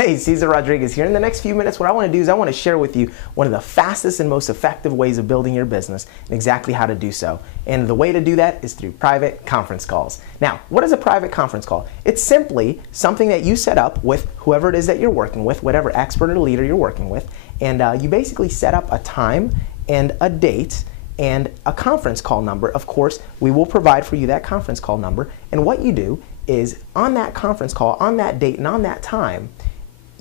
Hey, Cesar Rodriguez here. In the next few minutes, what I want to do is I want to share with you one of the fastest and most effective ways of building your business and exactly how to do so. And the way to do that is through private conference calls. Now, what is a private conference call? It's simply something that you set up with whoever it is that you're working with, whatever expert or leader you're working with, and you basically set up a time and a date and a conference call number. Of course, we will provide for you that conference call number, and what you do is on that conference call, on that date, and on that time,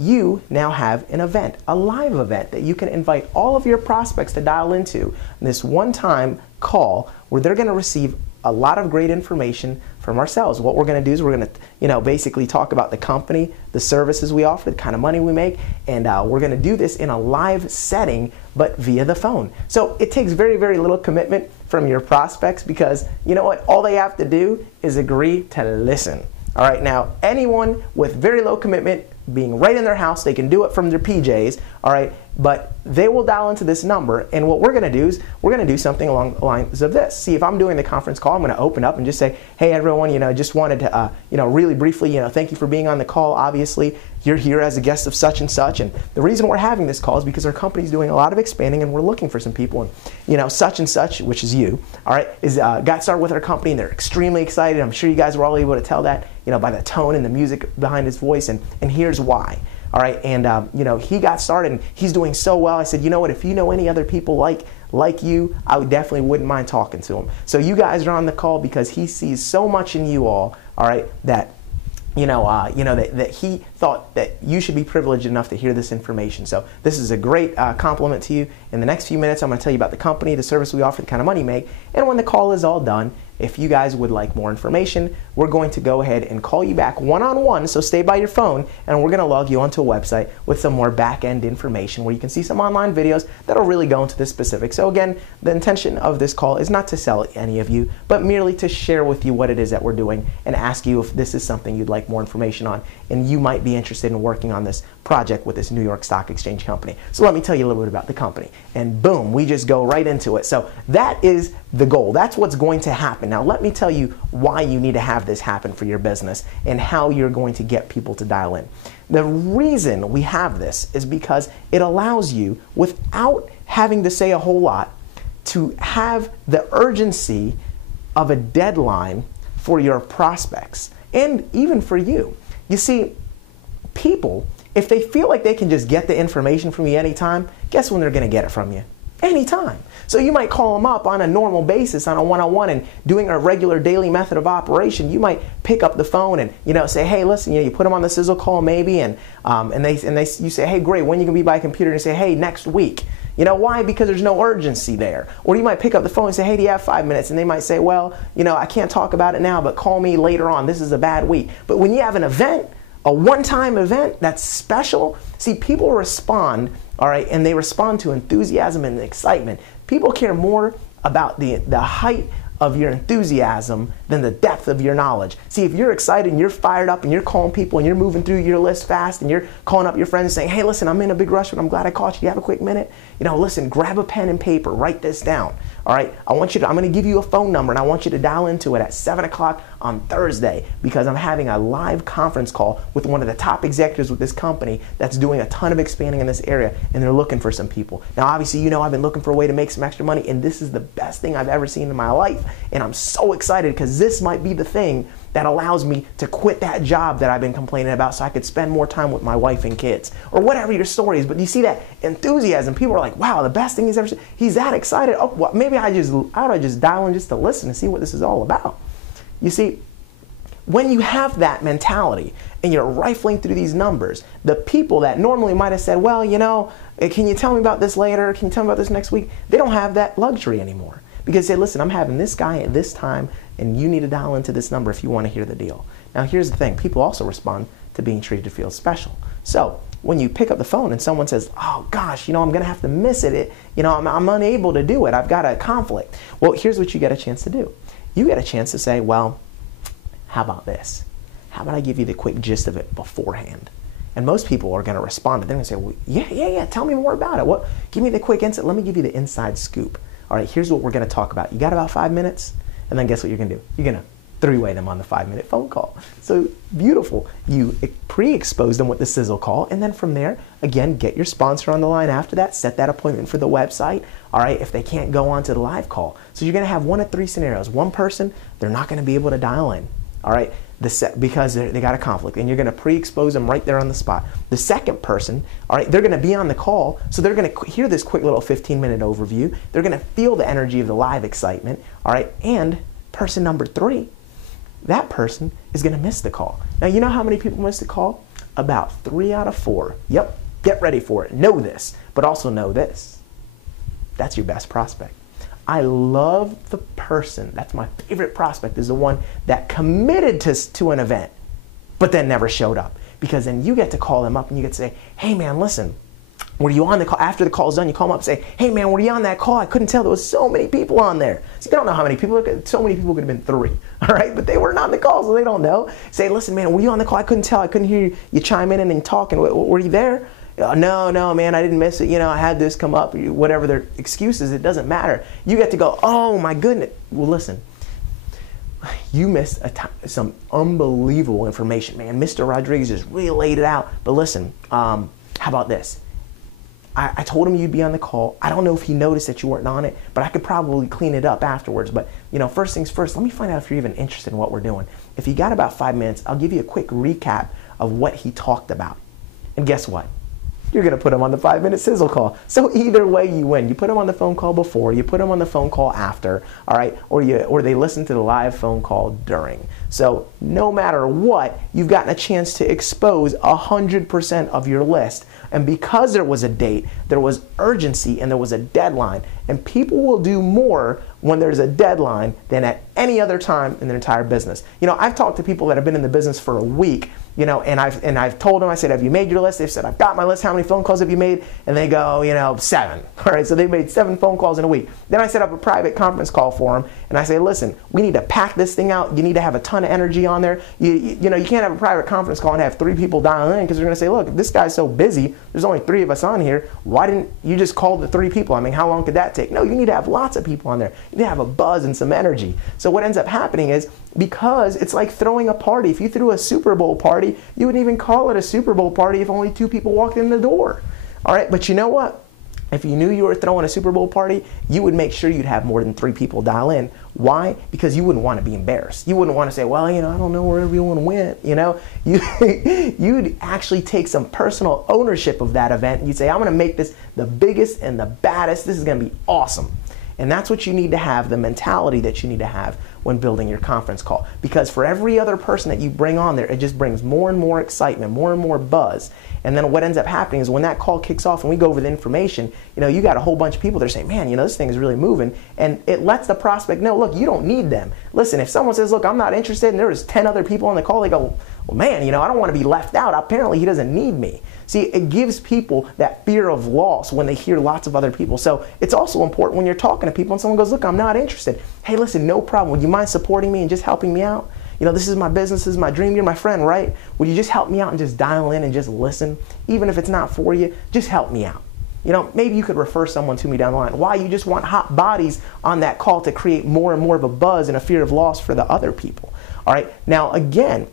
you now have an event, a live event that you can invite all of your prospects to dial into this one-time call where they're going to receive a lot of great information from ourselves. What we're going to do is we're going to, basically talk about the company, the services we offer, the kind of money we make, and we're going to do this in a live setting, but via the phone. So it takes very, very little commitment from your prospects because you know what? All they have to do is agree to listen. All right, now anyone with very low commitment, being right in their house, they can do it from their PJs, all right, but they will dial into this number, and what we're going to do is we're going to do something along the lines of this. See, if I'm doing the conference call, I'm going to open up and just say, hey everyone, just wanted to, really briefly, thank you for being on the call. Obviously, you're here as a guest of such and such, and the reason we're having this call is because our company's doing a lot of expanding and we're looking for some people, and such and such, which is you, all right, got started with our company and they're extremely excited. I'm sure you guys were all able to tell that, by the tone and the music behind his voice, and here's why. All right, and he got started and he's doing so well. I said, you know what, if you know any other people like you, I would definitely wouldn't mind talking to him. So you guys are on the call because he sees so much in you all right, that that he thought that you should be privileged enough to hear this information. So this is a great compliment to you. In the next few minutes, I'm going to tell you about the company, the service we offer, the kind of money you make, and when the call is all done, if you guys would like more information, we're going to go ahead and call you back one-on-one, so stay by your phone, and we're going to log you onto a website with some more back-end information where you can see some online videos that'll really go into this specific. So again, the intention of this call is not to sell any of you, but merely to share with you what it is that we're doing and ask you if this is something you'd like more information on, and you might be interested in working on this project with this New York Stock Exchange company. So let me tell you a little bit about the company, and boom, we just go right into it. So that is the goal. That's what's going to happen. Now let me tell you why you need to have this happen for your business and how you're going to get people to dial in. The reason we have this is because it allows you, without having to say a whole lot, to have the urgency of a deadline for your prospects and even for you. You see, people, if they feel like they can just get the information from you anytime, guess when they're going to get it from you? Anytime. So you might call them up on a normal basis on a one-on-one and doing a regular daily method of operation. You might pick up the phone and say, hey, listen, you put them on the sizzle call maybe, and you say, hey, great, when you can be by computer, and say, hey, next week. Why? Because there's no urgency there. Or you might pick up the phone and say, hey, do you have 5 minutes? And they might say, well, I can't talk about it now, but call me later on. This is a bad week. But when you have an event, a one-time event that's special, see, people respond, all right, and they respond to enthusiasm and excitement. People care more about the height of your enthusiasm than the depth of your knowledge. See, if you're excited and you're fired up and you're calling people and you're moving through your list fast and you're calling up your friends and saying, hey, listen, I'm in a big rush, but I'm glad I caught you. You have a quick minute? Listen, grab a pen and paper, write this down. All right, I'm going to give you a phone number and I want you to dial into it at 7 o'clock on Thursday because I'm having a live conference call with one of the top executives with this company that's doing a ton of expanding in this area, and they're looking for some people. Now, obviously, I've been looking for a way to make some extra money, and this is the best thing I've ever seen in my life, and I'm so excited because this might be the thing that allows me to quit that job that I've been complaining about so I could spend more time with my wife and kids, or whatever your story is. But you see that enthusiasm. People are like, wow, the best thing he's ever seen. He's that excited. Oh, well, maybe I ought to just dial in just to listen and see what this is all about. You see, when you have that mentality and you're rifling through these numbers, the people that normally might have said, well, can you tell me about this later? Can you tell me about this next week? They don't have that luxury anymore. Because they say, listen, I'm having this guy at this time, and you need to dial into this number if you want to hear the deal. Now, here's the thing. People also respond to being treated to feel special. So when you pick up the phone and someone says, oh, gosh, I'm going to have to miss it. I'm unable to do it. I've got a conflict. Well, here's what you get a chance to do. You get a chance to say, well, how about this? How about I give you the quick gist of it beforehand? And most people are going to respond. They're going to say, well, yeah, tell me more about it. Give me the quick insight. Let me give you the inside scoop. All right, here's what we're going to talk about. You got about 5 minutes? And then guess what you're going to do? You're going to three-way them on the 5-minute phone call. So beautiful. You pre-expose them with the sizzle call, and then from there, again, get your sponsor on the line after that, set that appointment for the website, all right, if they can't go on to the live call. So you're gonna have one of three scenarios. One person, they're not gonna be able to dial in, all right, because they got a conflict, and you're gonna pre-expose them right there on the spot. The second person, all right, they're gonna be on the call, so they're gonna hear this quick little 15-minute overview. They're gonna feel the energy of the live excitement, all right, and person number three, that person is gonna miss the call. Now, you know how many people miss the call? About 3 out of 4. Yep, get ready for it. Know this, but also know this. That's your best prospect. I love the person, that's my favorite prospect, is the one that committed to an event, but then never showed up. Because then you get to call them up and you get to say, hey man, listen, were you on the call? After the call's done, you call them up and say, hey man, were you on that call? I couldn't tell, there was so many people on there. So you don't know how many people, so many people could have been 3, all right? But they weren't on the call, so they don't know. Say, listen man, were you on the call? I couldn't tell, I couldn't hear you chime in and talk, and were you there? No, man, I didn't miss it. You know, I had this come up, whatever their excuses, it doesn't matter. You get to go, oh my goodness. Well, listen, you missed some unbelievable information, man. Mr. Rodriguez just really laid it out. But listen, how about this? I told him you'd be on the call. I don't know if he noticed that you weren't on it, but I could probably clean it up afterwards. But, you know, first things first, let me find out if you're even interested in what we're doing. If you got about 5 minutes, I'll give you a quick recap of what he talked about. And guess what? You're going to put them on the 5-minute sizzle call. So either way you win. You put them on the phone call before, you put them on the phone call after, all right? Or they listen to the live phone call during. So no matter what, you've gotten a chance to expose 100% of your list. And because there was a date, there was urgency, and there was a deadline. And people will do more when there's a deadline than at any other time in their entire business. You know, I've talked to people that have been in the business for a week, you know, and I've told them, I said, have you made your list? They've said, I've got my list. How many phone calls have you made? And they go, you know, 7. All right, so they made 7 phone calls in a week. Then I set up a private conference call for them, and I say, listen, we need to pack this thing out. You need to have a ton of energy on there. You know, you can't have a private conference call and have 3 people dial in, because they're going to say, look, if this guy's so busy, there's only 3 of us on here. Why didn't you just call the 3 people? I mean, how long could that take? No, you need to have lots of people on there. You need to have a buzz and some energy. So what ends up happening is, because it's like throwing a party. If you threw a Super Bowl party, you wouldn't even call it a Super Bowl party if only 2 people walked in the door. All right, but you know what? If you knew you were throwing a Super Bowl party, you would make sure you'd have more than 3 people dial in. Why? Because you wouldn't want to be embarrassed. You wouldn't want to say, well, you know, I don't know where everyone went, you know. You'd actually take some personal ownership of that event, and you'd say, I'm going to make this the biggest and the baddest. This is going to be awesome. And that's what you need to have, the mentality that you need to have when building your conference call. Because for every other person that you bring on there, it just brings more and more excitement, more and more buzz. And then what ends up happening is when that call kicks off and we go over the information, you know, you got a whole bunch of people that are saying, man, you know, this thing is really moving. And it lets the prospect know, look, you don't need them. Listen, if someone says, look, I'm not interested, and there's 10 other people on the call, they go, well, man, you know, I don't want to be left out. Apparently, he doesn't need me. See, it gives people that fear of loss when they hear lots of other people. So it's also important when you're talking to people and someone goes, look, I'm not interested. Hey, listen, no problem. Would you mind supporting me and just helping me out? You know, this is my business, this is my dream. You're my friend, right? Would you just help me out and just dial in and just listen? Even if it's not for you, just help me out. You know, maybe you could refer someone to me down the line. Why? You just want hot bodies on that call to create more and more of a buzz and a fear of loss for the other people. All right. Now, again,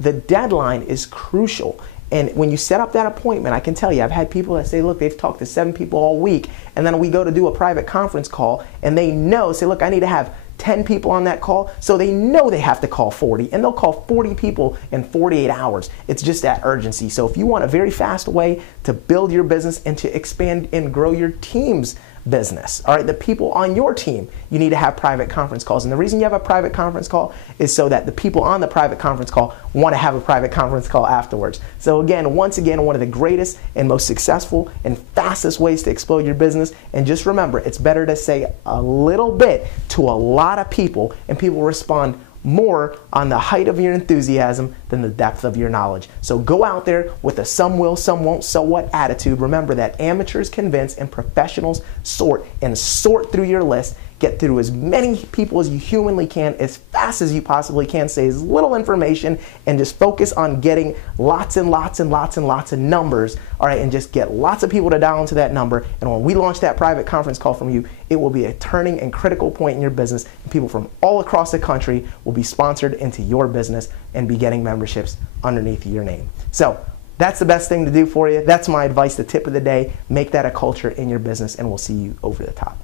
the deadline is crucial. And when you set up that appointment, I can tell you, I've had people that say, look, they've talked to 7 people all week, and then we go to do a private conference call, and they know, say, look, I need to have 10 people on that call, so they know they have to call 40, and they'll call 40 people in 48 hours. It's just that urgency. So if you want a very fast way to build your business and to expand and grow your team's business, all right, the people on your team, you need to have private conference calls. And the reason you have a private conference call is so that the people on the private conference call want to have a private conference call afterwards. So again, once again, one of the greatest and most successful and fastest ways to explode your business. And just remember, it's better to say a little bit to a lot of people, and people respond more on the height of your enthusiasm than the depth of your knowledge. So go out there with a some will, some won't, so what attitude. Remember that amateurs convince and professionals sort, and sort through your list. get through as many people as you humanly can, as fast as you possibly can, say as little information, and just focus on getting lots and lots and lots and lots of numbers, all right, and just get lots of people to dial into that number. And when we launch that private conference call from you, it will be a turning and critical point in your business, and people from all across the country will be sponsored into your business and be getting memberships underneath your name. So that's the best thing to do for you. That's my advice, the tip of the day. Make that a culture in your business, and we'll see you over the top.